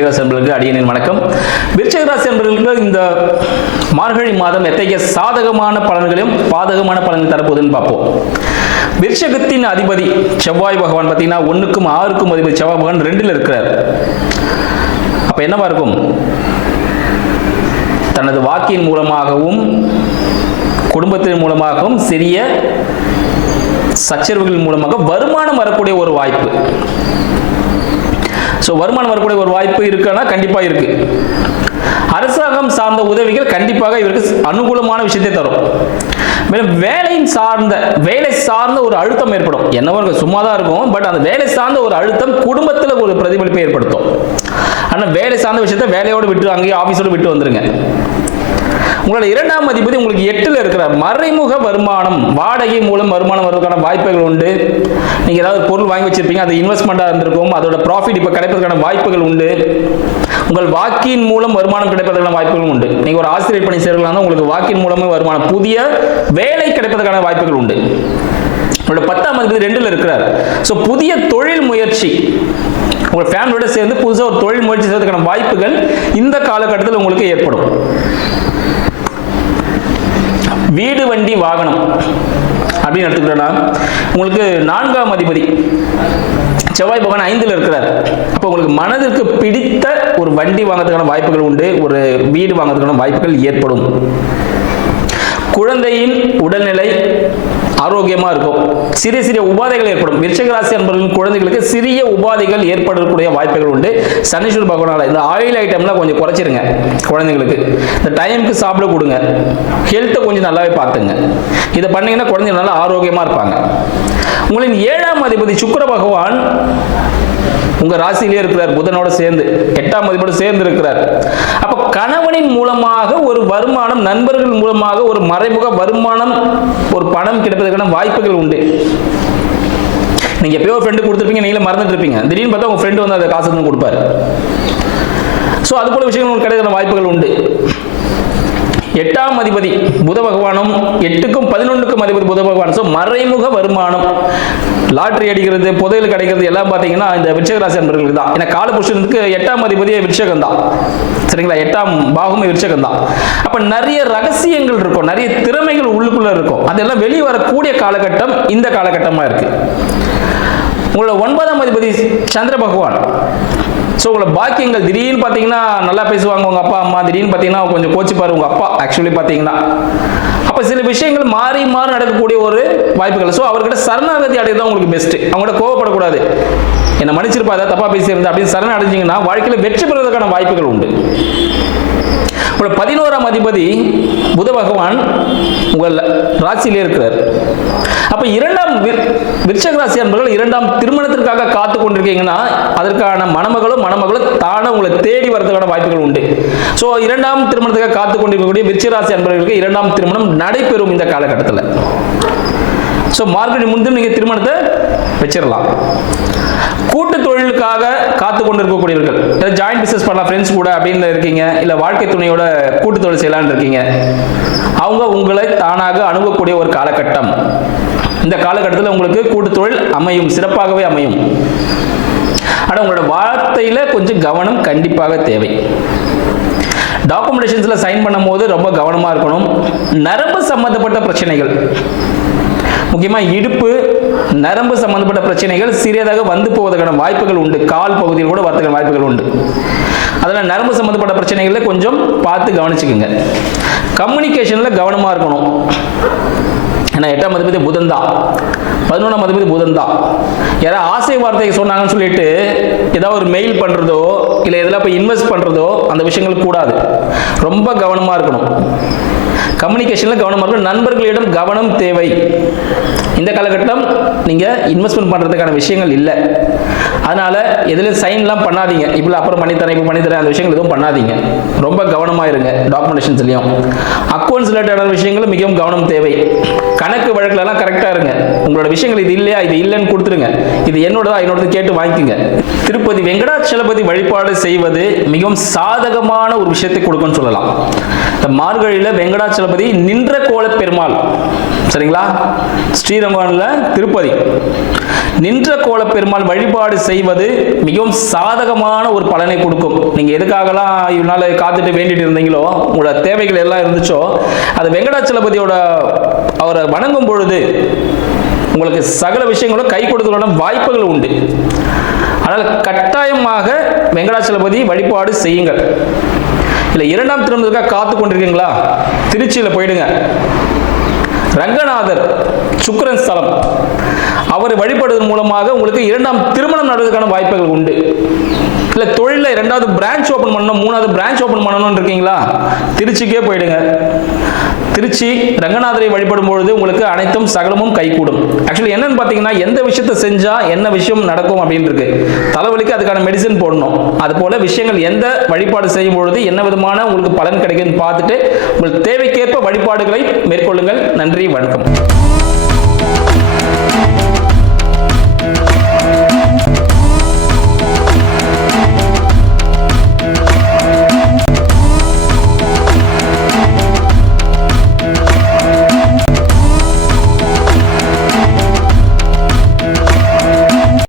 விருச்சிகராசி என்பவர்களுக்கு அடியனின் வணக்கம். விருச்சிகராசி என்பவர்களுக்கு இந்த மார்கழி மாதம் எத்தகைய சாதகமான பலன்களையும் பாதகமான பலன்கள் தரப்போகுதுன்னு பார்ப்போம். விருச்சிகத்தின் அதிபதி செவ்வாய் பகவான் பார்த்தீங்கன்னா 1க்கும் 6க்கும் அதிபதி செவ்வாய் பகவான் 2ல் இருக்கிறார். அப்ப என்னவா இருக்கும்? தனது வாக்கின் மூலமாகவும் குடும்பத்தின் மூலமாகவும் சிறிய சச்சரவுகள் மூலமாக வருமானம் வரக்கூடிய ஒரு வாய்ப்பு. வருமானம் வரக்கூடிய ஒரு வாய்ப்பு இருக்குன்னா கண்டிப்பா இருக்கு. அரசாங்கம் சார்ந்த உதவிகள் கண்டிப்பாக இவருக்கு அனுகூலமான விஷயத்தை தரும். மேலும் வேலை சார்ந்த ஒரு அழுத்தம் ஏற்படும். என்னவோ சும்மா தான் இருக்கும், பட் அந்த வேலை சார்ந்த ஒரு அழுத்தம் குடும்பத்தில் ஒரு பிரதிபலிப்பை ஏற்படுத்தும். ஆனால் வேலை சார்ந்த விஷயத்தை வேலையோடு விட்டு அங்கேயே ஆபீஸோடு விட்டு வந்துருங்க. உங்களோட 2ஆம் அதிபதி உங்களுக்கு 8ல் இருக்கிறார். மறைமுக வருமானம், வாடகை மூலம் வருமானம் வருவதற்கான வாய்ப்புகள் உண்டு. நீங்க ஏதாவது பொருள் வாங்கி வச்சிருப்பீங்க, அது இன்வெஸ்ட்மெண்டா இருந்திருக்கும், அதோட ப்ராஃபிட் இப்ப கிடைப்பதற்கான வாய்ப்புகள் உண்டு. உங்கள் வாக்கின் மூலம் வருமானம் கிடைப்பதற்கான வாய்ப்புகள் உண்டு. நீங்க ஒரு ஆசிரியர் பணி சேர்க்கலாம், உங்களுக்கு வாக்கின் மூலமே வருமானம், புதிய வேலை கிடைப்பதற்கான வாய்ப்புகள் உண்டு. உங்களோட 10ஆம் அதிபதி 2ல் இருக்கிறார். புதிய தொழில் முயற்சி, உங்க ஃபேமிலியோட சேர்ந்து புதுசாக ஒரு தொழில் முயற்சி செய்வதற்கான வாய்ப்புகள் இந்த காலகட்டத்தில் உங்களுக்கு ஏற்படும். வீடு வண்டி வாகனம் அப்படின்னு எடுத்துக்கிட்டோம்னா உங்களுக்கு 4ஆம் அதிபதி செவ்வாய் பகவான் 5ல் இருக்கிறார். அப்போ உங்களுக்கு மனதிற்கு பிடித்த ஒரு வண்டி வாங்கிறதுக்கான வாய்ப்புகள் உண்டு, ஒரு வீடு வாங்கிறதுக்கான வாய்ப்புகள் ஏற்படும். குழந்தையின் உடல்நிலை ஆரோக்கியமா இருக்கும். சிறிய சிறிய உபாதைகள் ஏற்படும். விருச்சிகராசி என்பவர்களின் குழந்தைகளுக்கு சிறிய உபாதைகள் ஏற்படக்கூடிய வாய்ப்புகள் உண்டு. சனீஸ்வர பகவானால இந்த ஆயில் ஐட்டம்லாம் கொஞ்சம் குறைச்சிருங்க. குழந்தைங்களுக்கு இந்த டைமுக்கு சாப்பிட கொடுங்க. ஹெல்த்தை கொஞ்சம் நல்லாவே பார்த்துங்க. இதை பண்ணீங்கன்னா குழந்தைங்க நல்லா ஆரோக்கியமா இருப்பாங்க. உங்களின் 7ஆம் அதிபதி சுக்கிர பகவான் உங்க ராசியிலே இருக்கிறார், புதனோட சேர்ந்து 8ஆம் அதிபதியோட சேர்ந்து இருக்கிறார். அப்ப கணவனின் மூலமாக ஒரு வருமானம், நண்பர்கள் மூலமாக ஒரு மறைமுக வருமானம், ஒரு பணம் கிடைப்பதற்கான வாய்ப்புகள் உண்டு. நீங்க எப்பயோ ஃப்ரெண்டு கொடுத்துருப்பீங்க, நீங்களே மறந்துட்டு இருப்பீங்க. திடீர்னு பார்த்தா உங்க ஃப்ரெண்டு வந்து அதை காசு வந்து கொடுப்பாரு. அது போல விஷயங்கள் உங்களுக்கு கிடைக்கிற வாய்ப்புகள் உண்டு. 8ஆம் அதிபதி புத பகவானும் 8க்கும் 11க்கும் அதிபதி புத பகவான். மறைமுக வருமானம், லாட்டரி அடிக்கிறது, புதையல் கிடைக்கிறது எல்லாம் பார்த்தீங்கன்னா இந்த விருச்சிகராசி என்பவர்களுக்கு தான். ஏன்னா காலபுருஷனுக்கு 8ஆம் அதிபதியே விருச்சிகம் தான், சரிங்களா? 8ஆம் பாகமே விருச்சிகம் தான். அப்ப நிறைய ரகசியங்கள் இருக்கும், நிறைய திறமைகள் உள்ளுக்குள்ள இருக்கும். அதெல்லாம் வெளியே வரக்கூடிய காலகட்டம் இந்த காலகட்டமா இருக்கு. உங்களோட 9ஆம் அதிபதி சந்திர பகவான். உங்களோட பாக்கியங்கள் திடீர்னு பார்த்தீங்கன்னா நல்லா பேசுவாங்க உங்க அப்பா அம்மா, திடீர்னு பார்த்தீங்கன்னா கொஞ்சம் கோச்சிப்பாரு உங்க அப்பா ஆக்சுவலி பார்த்தீங்கன்னா. அப்ப சில விஷயங்கள் மாறி மாறி நடக்கக்கூடிய ஒரு வாய்ப்புகள். அவர்கிட்ட சரணாகதி அடையதான் உங்களுக்கு பெஸ்ட். அவங்கள்ட்ட கோவப்படக்கூடாது. என்ன மன்னிச்சிருப்பா, ஏதாவது தப்பா பேசியிருந்தா அப்படின்னு சரண அடைஞ்சிங்கன்னா வாழ்க்கையில் வெற்றி பெறுவதற்கான வாய்ப்புகள் உண்டு. 11ஆம் அதிபதி புத பகவான் உங்கள் ராசியிலே இருக்கிறார். அப்ப 2ஆம் விருச்சிகராசி என்பவர்கள் 2ஆம் திருமணத்திற்காக காத்து கொண்டிருக்கீங்கன்னா அதற்கான மணமகளும் தானே உங்களை தேடி வரதுக்கான வாய்ப்புகள் உண்டு. 2ஆம் திருமணத்துக்காக காத்து கொண்டிருக்கக்கூடிய விருச்சிகராசி என்பவர்களுக்கு 2ஆம் திருமணம் நடைபெறும் இந்த காலகட்டத்தில். மார்கழி முன்பு நீங்க திருமணத்தை வச்சிடலாம். கூட்டு தொழிலுக்காக காத்து கொண்டிருக்கக்கூடியவர்கள், ஜாயிண்ட் பிசினஸ் பண்ணலாம் ஃப்ரெண்ட்ஸ் கூட அப்படின்னு இருக்கீங்க, இல்ல வாழ்க்கை துணையோட கூட்டு தொழில் செய்யலான்னு இருக்கீங்க, அவங்க உங்களை தானாக அணுகக்கூடிய ஒரு காலகட்டம். இந்த காலகட்டத்தில் உங்களுக்கு கூட்டு தொழில் அமையும், சிறப்பாகவே அமையும். ஆனால் உங்களோட வார்த்தையில கொஞ்சம் கவனம் கண்டிப்பாக தேவை. டாக்குமெண்டேஷன்ஸ்ல சைன் பண்ணும் போது ரொம்ப கவனமா இருக்கணும். நரம்பு சம்பந்தப்பட்ட பிரச்சனைகள், முக்கியமா இடுப்பு நரம்பு சம்பந்தப்பட்ட பிரச்சனைகள் சிறியதாக வந்து போவதற்கான வாய்ப்புகள் உண்டு. கால் பகுதியில் கூட வரதுக்கான வாய்ப்புகள் உண்டு. அதனால நரம்பு சம்பந்தப்பட்ட பிரச்சனைகளை கொஞ்சம் பார்த்து கவனிச்சுக்குங்க. கம்யூனிகேஷன்ல கவனமா இருக்கணும். ஏன்னா 8ஆம் அதிபதி புதன் தான், 11ஆம் அதிபதி புதன் தான். யாராவது ஆசை வார்த்தையை சொன்னாங்கன்னு சொல்லிட்டு ஏதாவது ஒரு மெயில் பண்றதோ இல்லை எதெல்லாம் போய் இன்வெஸ்ட் பண்றதோ அந்த விஷயங்கள் கூடாது. ரொம்ப கவனமா இருக்கணும். கம்யூனிகேஷன்ல கவனமா இருக்கணும். நண்பர்களிடம் கவனம் தேவை. இந்த காலகட்டம் நீங்க இன்வெஸ்ட்மெண்ட் பண்றதுக்கான விஷயங்கள் இல்லை. அதனால எதுல சைன்லாம் பண்ணாதீங்க. இப்ப அப்புறம் பண்ணித்தரேன் அந்த விஷயங்கள் எதுவும் பண்ணாதீங்க. ரொம்ப கவனமா இருங்க. டாக்குமெண்டேஷன்ஸ்லயும் அக்கௌண்ட்ஸ் ரிலேட்டடான விஷயங்கள் மிகவும் கவனம் தேவை. கணக்கு வழக்குல எல்லாம் கரெக்டா இருங்க. உங்களோட விஷயங்கள் இது இல்லையா, இது இல்லைன்னு கொடுத்துருங்க. இது என்னோடது கேட்டு வாங்கிக்கோங்க. திருப்பதி வெங்கடாச்சலபதி வழிபாடு செய்வது மிகவும் சாதகமான ஒரு விஷயத்தை கொடுக்கும்னு சொல்லலாம். இந்த மார்கழியில வெங்கடாச்சலபதி வெங்கடாச்சலபதி நின்ற கோல பெருமாள், சரிங்களா? ஸ்ரீரங்கம்ல திருப்பதி நின்ற கோல பெருமாள் வழிபாடு செய்வது மிகவும் சாதகமான ஒரு பலனை கொடுக்கும். நீங்க எதுக்காகலாம் இவனால காத்துட்டு வேண்டிட்டு இருந்தீங்களோ, உங்களோட தேவைகள் எல்லாம் இருந்துச்சோ, அது வெங்கடாச்சலபதியோட அவரை வணங்கும் பொழுது உங்களுக்கு சகல விஷயங்களும் கை கொடுத்துள்ள வாய்ப்புகள் உண்டு. ஆனால் கட்டாயமாக வெங்கடாச்சலபதி வழிபாடு செய்யுங்கள். இல்லை இரண்டாம் திருமணத்துக்காக காத்து கொண்டிருக்கீங்களா, திருச்சியில் போயிடுங்க. ரங்கநாதர் சுக்கிரன் ஸ்தலம், அவரை வழிபடுவதன் மூலமாக உங்களுக்கு இரண்டாம் திருமணம் நடவதற்கான வாய்ப்புகள் உண்டு. இல்லை தொழிலில் இரண்டாவது பிரான்ச் ஓப்பன் பண்ணணும், மூணாவது பிரான்ச் ஓப்பன் பண்ணணும்னு இருக்கீங்களா, திருச்சிக்கே போயிடுங்க. திருச்சி ரங்கநாதரை வழிபடும் பொழுது உங்களுக்கு அனைத்தும் சகலமும் கைகூடும். ஆக்சுவலி என்னன்னு பார்த்தீங்கன்னா, எந்த விஷயத்தை செஞ்சா என்ன விஷயம் நடக்கும் அப்படின்னு இருக்கு. தலைவலிக்கு அதுக்கான மெடிசன் போடணும். அது போல விஷயங்கள் எந்த வழிபாடு செய்யும் பொழுது என்ன விதமான உங்களுக்கு பலன் கிடைக்குன்னு பார்த்துட்டு உங்கள் தேவைக்கேற்ப வழிபாடுகளை மேற்கொள்ளுங்கள். நன்றி, வணக்கம்.